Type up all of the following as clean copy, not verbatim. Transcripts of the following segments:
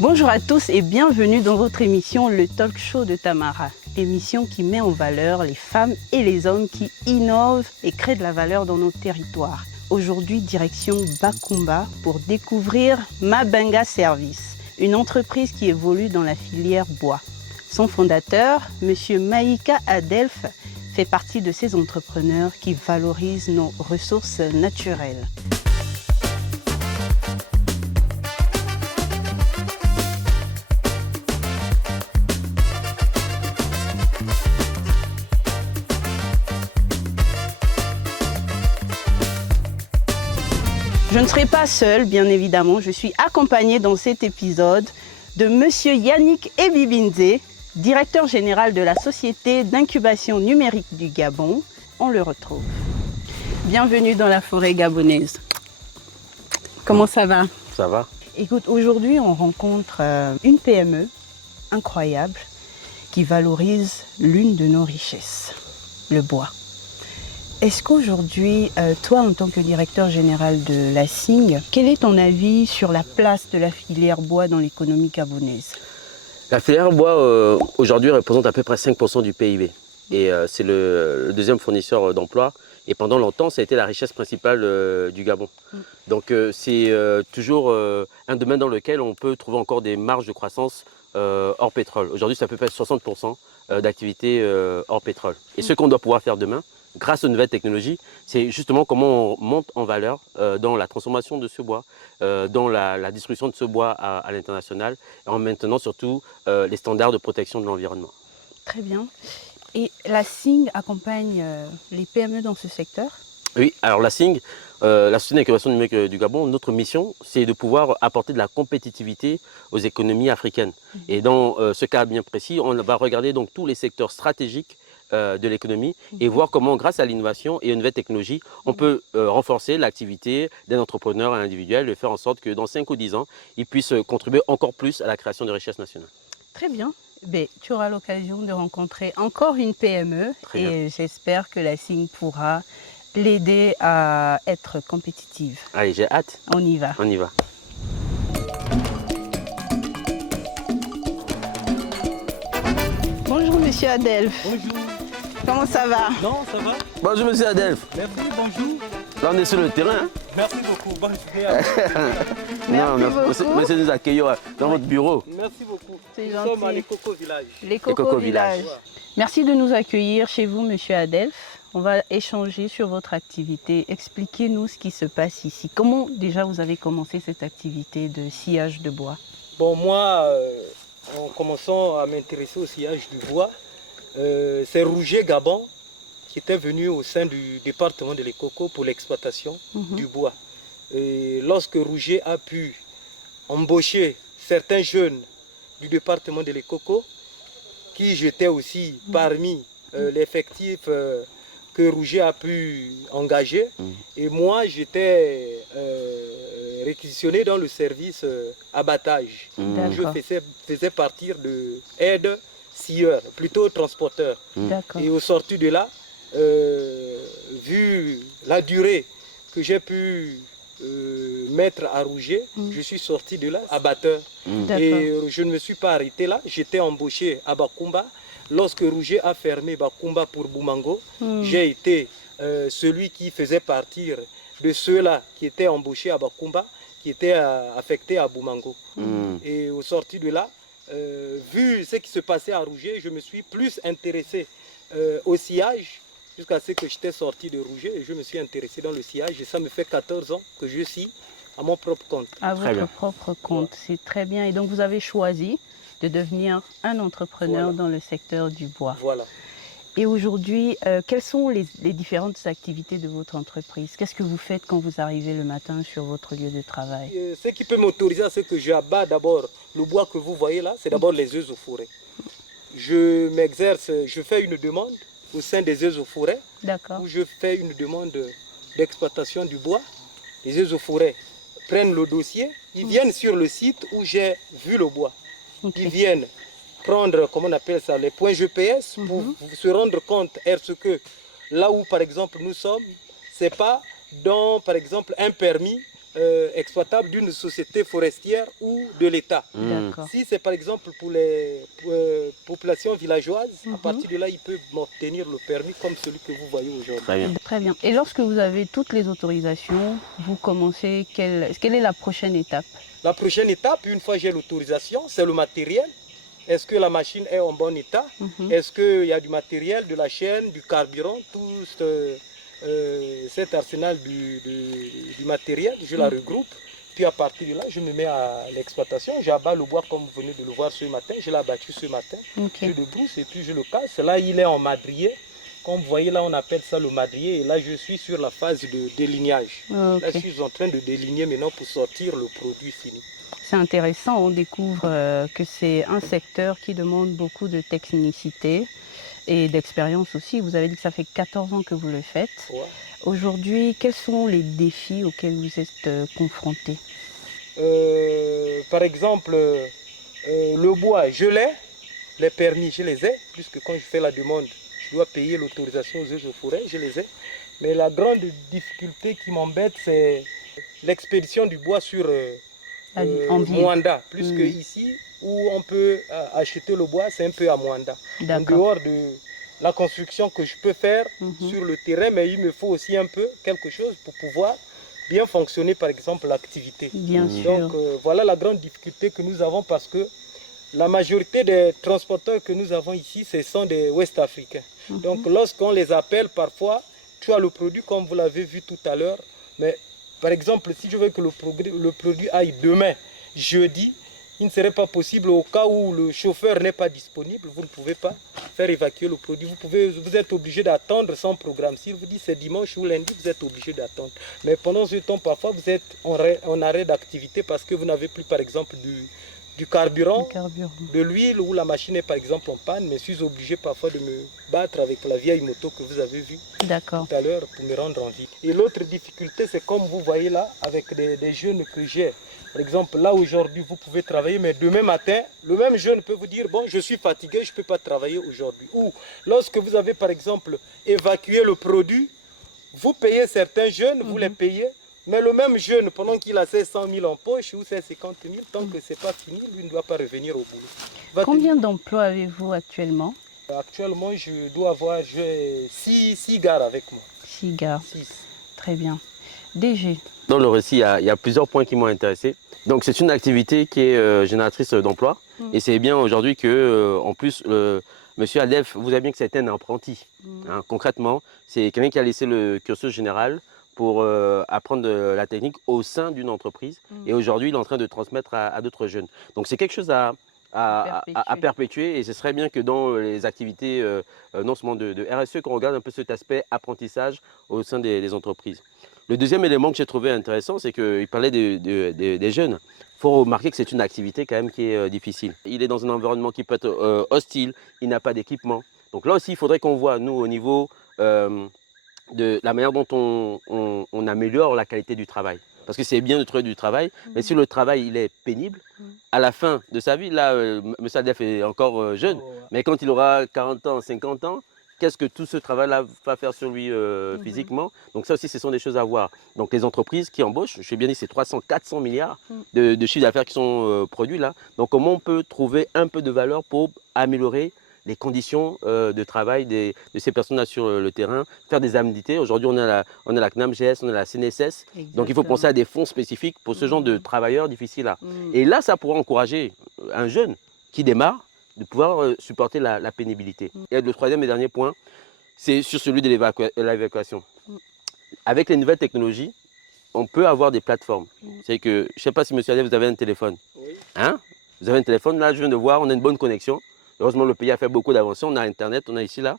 Bonjour à tous et bienvenue dans votre émission Le Talk Show de Tamara. Émission qui met en valeur les femmes et les hommes qui innovent et créent de la valeur dans nos territoires. Aujourd'hui, direction Bakumba pour découvrir Mabenga Service, une entreprise qui évolue dans la filière bois. Son fondateur, M. Maïka Adelph, fait partie de ces entrepreneurs qui valorisent nos ressources naturelles. Je ne serai pas seule, bien évidemment. Je suis accompagnée dans cet épisode de Monsieur Yannick Ebibinze, directeur général de la Société d'incubation numérique du Gabon. On le retrouve. Bienvenue dans la forêt gabonaise. Comment ça va? Ça va. Écoute, aujourd'hui, on rencontre une PME incroyable qui valorise l'une de nos richesses, le bois. Est-ce qu'aujourd'hui, toi, en tant que directeur général de la SING, quel est ton avis sur la place de la filière bois dans l'économie gabonaise? La filière bois, aujourd'hui, représente à peu près 5% du PIB. Et c'est le deuxième fournisseur d'emploi. Et pendant longtemps, ça a été la richesse principale du Gabon. Donc c'est toujours un domaine dans lequel on peut trouver encore des marges de croissance hors pétrole. Aujourd'hui, c'est à peu près 60% d'activité hors pétrole. Et ce qu'on doit pouvoir faire demain, grâce aux nouvelles technologies, c'est justement comment on monte en valeur dans la transformation de ce bois, dans la distribution de ce bois à l'international, et en maintenant surtout les standards de protection de l'environnement. Très bien. Et la SING accompagne les PME dans ce secteur? Oui, alors la SING, la Société d'incubation numérique du Gabon, notre mission, c'est de pouvoir apporter de la compétitivité aux économies africaines. Et dans ce cas bien précis, on va regarder donc tous les secteurs stratégiques de l'économie et voir comment, grâce à l'innovation et aux nouvelles technologies, on peut renforcer l'activité d'un entrepreneur individuel et faire en sorte que dans 5 ou 10 ans, il puisse contribuer encore plus à la création de richesses nationales. Très bien. Ben, tu auras l'occasion de rencontrer encore une PME et j'espère que la SING pourra l'aider à être compétitive. Allez, j'ai hâte. On y va. On y va. Bonjour Monsieur Adelph. Bonjour. Comment ça va? Non, ça va? Bonjour Monsieur Adelph. Merci, bonjour. Là, on est sur le terrain. Hein? Merci beaucoup. Bonne journée à vous. Merci de nous accueillir dans votre bureau. Merci beaucoup. C'est Nous gentil. sommes à l'Ekoko Village. Les Coco Village. Merci de nous accueillir chez vous, Monsieur Adelph. On va échanger sur votre activité. Expliquez-nous ce qui se passe ici. Comment déjà vous avez commencé cette activité de sciage de bois? Bon, moi, en commençant à m'intéresser au sciage du bois, c'est Rouget Gabon qui était venu au sein du département de l'Ekoko pour l'exploitation du bois. Et lorsque Rouget a pu embaucher certains jeunes du département de l'Ekoko, qui j'étais aussi parmi l'effectif que Rouget a pu engager, et moi j'étais réquisitionné dans le service abattage. Je faisais partir de aide scieur, plutôt transporteur. Et au sorti de là, vu la durée que j'ai pu mettre à Rouget, je suis sorti de là abatteur. Et je ne me suis pas arrêté là, j'étais embauché à Bakumba. Lorsque Rouget a fermé Bakumba pour Boumango, j'ai été celui qui faisait partir de ceux-là qui étaient embauchés à Bakumba, qui étaient affectés à Boumango. Et au sorti de là, vu ce qui se passait à Rouget, je me suis plus intéressé au sciage, jusqu'à ce que j'étais sorti de Rouget et je me suis intéressé dans le sciage. Et ça me fait 14 ans que je scie à mon propre compte. À votre propre compte, c'est très bien. Et donc vous avez choisi de devenir un entrepreneur dans le secteur du bois. Voilà. Et aujourd'hui, quelles sont les différentes activités de votre entreprise? Qu'est-ce que vous faites quand vous arrivez le matin sur votre lieu de travail? Ce qui peut m'autoriser à ce que j'abats d'abord le bois que vous voyez là, c'est d'abord les œufs aux forêts. Je m'exerce, je fais une demande au sein des œufs aux forêts, où je fais une demande d'exploitation du bois. Les œufs aux forêts prennent le dossier, ils viennent sur le site où j'ai vu le bois. Ils viennent prendre, comment on appelle ça, les points GPS pour se rendre compte est-ce que là où par exemple nous sommes, c'est pas dans par exemple un permis exploitable d'une société forestière ou de l'État. D'accord. Si c'est par exemple pour les populations villageoises, à partir de là, ils peuvent obtenir le permis comme celui que vous voyez aujourd'hui. Très bien. Très bien. Et lorsque vous avez toutes les autorisations, vous commencez, quelle est la prochaine étape? La prochaine étape, une fois j'ai l'autorisation, c'est le matériel. Est-ce que la machine est en bon état? Est-ce qu'il y a du matériel, de la chaîne, du carburant, tout cet arsenal du matériel, je la regroupe. Puis à partir de là, je me mets à l'exploitation. J'abats le bois comme vous venez de le voir ce matin. Je l'ai abattu ce matin. Je le brousse et puis je le casse. Là, il est en madrier. Comme vous voyez, là, on appelle ça le madrier. Et là, je suis sur la phase de délignage. Là, je suis en train de déligner maintenant pour sortir le produit fini. C'est intéressant, on découvre que c'est un secteur qui demande beaucoup de technicité et d'expérience aussi. Vous avez dit que ça fait 14 ans que vous le faites. Ouais. Aujourd'hui, quels sont les défis auxquels vous êtes confrontés? Par exemple, le bois, je l'ai. Les permis, je les ai, puisque quand je fais la demande, je dois payer l'autorisation aux eaux et forêts, je les ai. Mais la grande difficulté qui m'embête, c'est l'expédition du bois sur Moanda, plus que ici, où on peut acheter le bois, c'est un peu à Moanda. En dehors de la construction que je peux faire sur le terrain, mais il me faut aussi un peu quelque chose pour pouvoir bien fonctionner, par exemple, l'activité. Bien sûr. Donc voilà la grande difficulté que nous avons parce que la majorité des transporteurs que nous avons ici, ce sont des Ouest-Africains. Donc lorsqu'on les appelle, parfois, tu as le produit comme vous l'avez vu tout à l'heure, mais par exemple, si je veux que le produit aille demain, jeudi, il ne serait pas possible au cas où le chauffeur n'est pas disponible, vous ne pouvez pas faire évacuer le produit. Vous êtes obligé d'attendre sans programme. S'il vous dit c'est dimanche ou lundi, vous êtes obligé d'attendre. Mais pendant ce temps, parfois, vous êtes en arrêt d'activité parce que vous n'avez plus, par exemple, du carburant, de l'huile ou la machine est par exemple en panne, mais je suis obligé parfois de me battre avec la vieille moto que vous avez vue tout à l'heure pour me rendre en vie. Et l'autre difficulté, c'est comme vous voyez là, avec des jeunes que j'ai. Par exemple, là aujourd'hui, vous pouvez travailler, mais demain matin, le même jeune peut vous dire, bon, je suis fatigué, je ne peux pas travailler aujourd'hui. Ou lorsque vous avez par exemple évacué le produit, vous payez certains jeunes, vous les payez, mais le même jeune, pendant qu'il a ses 100 000 en poche ou ses 50 000, tant que ce n'est pas fini, lui ne doit pas revenir au boulot. Combien d'emplois avez-vous actuellement? Actuellement, je dois avoir 6 gares avec moi. 6 gares. 6. Très bien. DG. Dans le récit, il y a plusieurs points qui m'ont intéressé. Donc c'est une activité qui est génératrice d'emplois. Et c'est bien aujourd'hui que, en plus, Monsieur Adef, vous avez bien que c'est un apprenti. Hein, concrètement, c'est quelqu'un qui a laissé le cursus général pour apprendre la technique au sein d'une entreprise. Et aujourd'hui, il est en train de transmettre à d'autres jeunes. Donc c'est quelque chose à perpétuer. Et ce serait bien que dans les activités, non seulement de RSE, qu'on regarde un peu cet aspect apprentissage au sein des entreprises. Le deuxième élément que j'ai trouvé intéressant, c'est qu'il parlait des jeunes. Il faut remarquer que c'est une activité quand même qui est difficile. Il est dans un environnement qui peut être hostile, il n'a pas d'équipement. Donc là aussi, il faudrait qu'on voit, nous, au niveau de la manière dont on améliore la qualité du travail. Parce que c'est bien de trouver du travail, mais si le travail il est pénible, à la fin de sa vie, là, M. Adef est encore jeune, mais quand il aura 40 ans, 50 ans, qu'est-ce que tout ce travail-là va faire sur lui physiquement? Donc ça aussi, ce sont des choses à voir. Donc les entreprises qui embauchent, je sais bien dit, c'est 300-400 milliards de chiffres d'affaires qui sont produits là. Donc comment on peut trouver un peu de valeur pour améliorer les conditions de travail de ces personnes-là sur le terrain, faire des indemnités. Aujourd'hui, on a la CNAMGS, on a la CNSS. Exactement. Donc il faut penser à des fonds spécifiques pour ce genre de travailleurs difficiles-là. Et là, ça pourra encourager un jeune qui démarre de pouvoir supporter la pénibilité. Et le troisième et dernier point, c'est sur celui de l'évacuation. Avec les nouvelles technologies, on peut avoir des plateformes. C'est que, je ne sais pas si M. Adef, vous avez un téléphone. Oui. Hein? Vous avez un téléphone, là je viens de voir, on a une bonne connexion. Heureusement, le pays a fait beaucoup d'avancées, on a Internet, on a ici, là.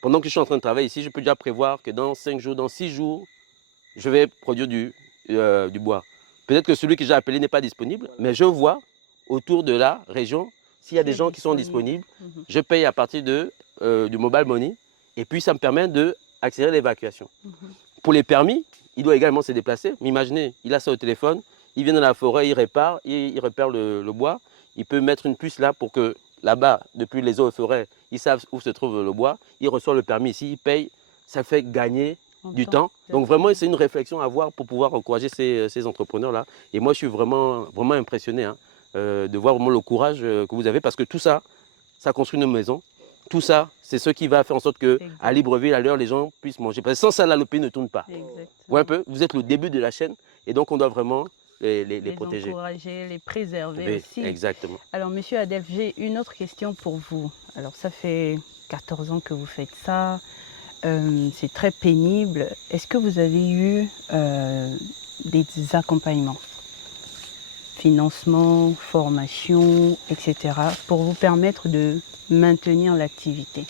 Pendant que je suis en train de travailler ici, je peux déjà prévoir que dans 5 jours, dans 6 jours, je vais produire du bois. Peut-être que celui que j'ai appelé n'est pas disponible, mais je vois autour de la région, s'il y a des gens qui sont disponibles, je paye à partir du mobile money et puis ça me permet d'accélérer l'évacuation. Pour les permis, il doit également se déplacer. Mais imaginez, il a ça au téléphone, il vient dans la forêt, il repère le bois, il peut mettre une puce là pour que là-bas, depuis les eaux et forêts, ils savent où se trouve le bois, il reçoit le permis ici, il paye, ça fait gagner du temps. Donc vraiment, c'est une réflexion à avoir pour pouvoir encourager ces entrepreneurs-là. Et moi, je suis vraiment impressionné hein, de voir vraiment le courage que vous avez parce que tout ça, ça construit une maison. Tout ça, c'est ce qui va faire en sorte qu'à Libreville, à l'heure, les gens puissent manger. Parce que sans ça, là, le pays ne tourne pas. Ouais, un peu, vous êtes le début de la chaîne et donc on doit vraiment les protéger. Les encourager, les préserver aussi. Exactement. Alors, Monsieur Adelph, j'ai une autre question pour vous. Alors, ça fait 14 ans que vous faites ça. C'est très pénible. Est-ce que vous avez eu des accompagnements, financement, formation, etc., pour vous permettre de maintenir l'activité?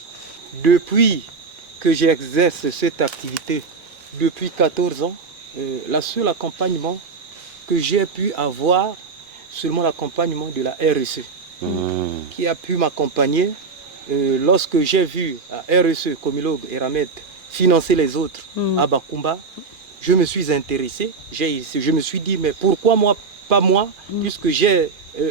Depuis que j'exerce cette activité, depuis 14 ans, le seul accompagnement que j'ai pu avoir, seulement l'accompagnement de la RSE, qui a pu m'accompagner lorsque j'ai vu à RSE, Comilogue et Ramed financer les autres à Bakumba. Je me suis intéressé, je me suis dit, mais pourquoi pas moi, puisque j'ai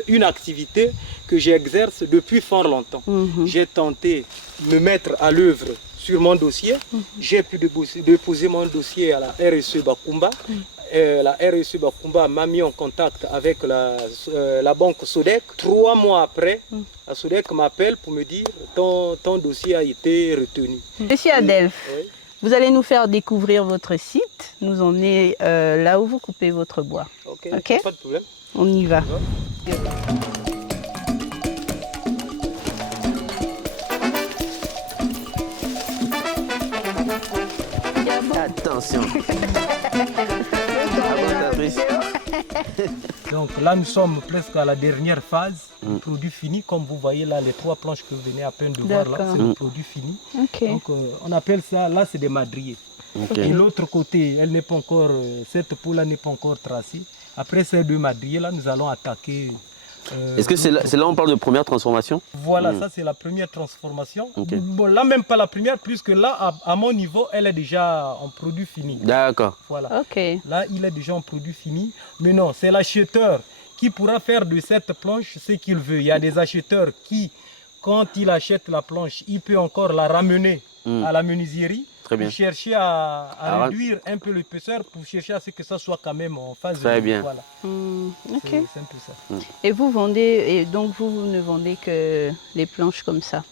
une activité que j'exerce depuis fort longtemps. J'ai tenté de me mettre à l'œuvre sur mon dossier. J'ai pu déposer mon dossier à la RSE Bakumba. La RSE Bakumba m'a mis en contact avec la banque Sodec. 3 mois après, la Sodec m'appelle pour me dire ton dossier a été retenu. Monsieur Adelph, vous allez nous faire découvrir votre site, nous emmener là où vous coupez votre bois. Ok, pas de problème. On y va. Attention. Donc là, nous sommes presque à la dernière phase du produit fini. Comme vous voyez là, les 3 planches que vous venez à peine de voir là, c'est le produit fini. Donc on appelle ça, là c'est des madriers. Et l'autre côté, elle n'est pas encore, cette peau-là n'est pas encore tracée. Après ces 2 madriers là, nous allons attaquer. Est-ce que c'est là où on parle de première transformation? Voilà, ça c'est la première transformation. Bon, là même pas la première, puisque là, à mon niveau, elle est déjà en produit fini. D'accord. Voilà. Là, il est déjà en produit fini. Mais non, c'est l'acheteur qui pourra faire de cette planche ce qu'il veut. Il y a des acheteurs qui, quand il achète la planche, il peut encore la ramener à la menuiserie. Pour chercher à réduire un peu l'épaisseur, pour chercher à ce que ça soit quand même en phase. Très bien. Voilà. C'est un peu ça. Et vous vendez, et donc vous ne vendez que les planches comme ça?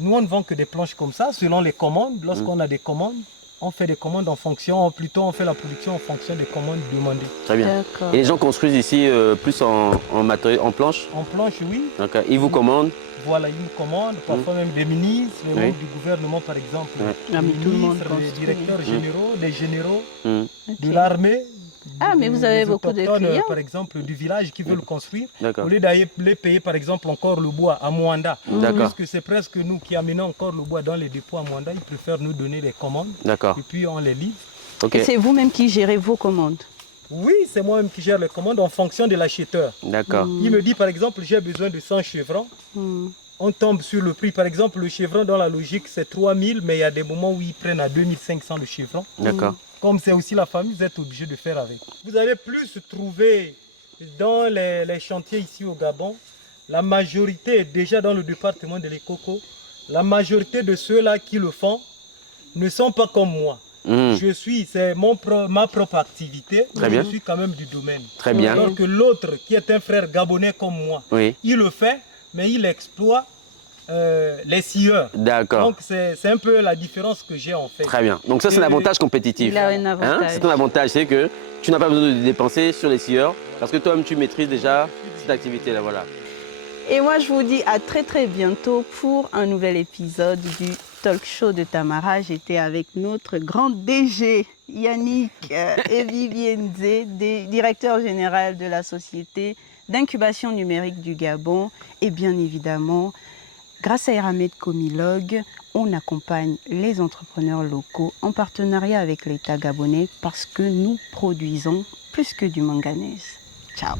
Nous, on ne vend que des planches comme ça, selon les commandes. Lorsqu'on a des commandes, on fait des commandes en fonction, plutôt on fait la production en fonction des commandes demandées. Très bien. Et les gens construisent ici plus en matériel, en planche? En planche, oui. Ils vous commandent? Voilà, ils nous commandent, parfois même des ministres, les membres du gouvernement par exemple, les ministres, les directeurs généraux, des généraux, de l'armée. Mais vous avez beaucoup de clients. Par exemple, du village qui veulent construire. Au lieu d'aller les payer par exemple encore le bois à Mwanda, puisque c'est presque nous qui amenons encore le bois dans les dépôts à Mwanda, ils préfèrent nous donner les commandes et puis on les livre. Et c'est vous-même qui gérez vos commandes? Oui, c'est moi-même qui gère les commandes en fonction de l'acheteur. D'accord. Il me dit par exemple, j'ai besoin de 100 chevrons. On tombe sur le prix. Par exemple, le chevron dans la logique, c'est 3000, mais il y a des moments où ils prennent à 2500 le chevron. D'accord. Comme c'est aussi la famille, vous êtes obligé de faire avec. Vous allez plus trouver dans les chantiers ici au Gabon, la majorité, déjà dans le département de l'Ekoko, la majorité de ceux-là qui le font ne sont pas comme moi. C'est ma propre activité, je suis quand même du domaine. Très bien. Alors que l'autre, qui est un frère gabonais comme moi, il le fait, mais il exploite les scieurs. D'accord. Donc c'est un peu la différence que j'ai en fait. Très bien. Donc ça c'est l'avantage compétitif. Il a un avantage. C'est ton avantage, c'est que tu n'as pas besoin de dépenser sur les scieurs parce que toi-même tu maîtrises déjà cette activité-là. Voilà. Et moi je vous dis à très bientôt pour un nouvel épisode du Talk Show de Tamara. J'étais avec notre grand DG Yannick Evivienze, directeur général de la société d'incubation numérique du Gabon. Et bien évidemment, grâce à Eramet Comilogue, on accompagne les entrepreneurs locaux en partenariat avec l'État gabonais parce que nous produisons plus que du manganèse. Ciao.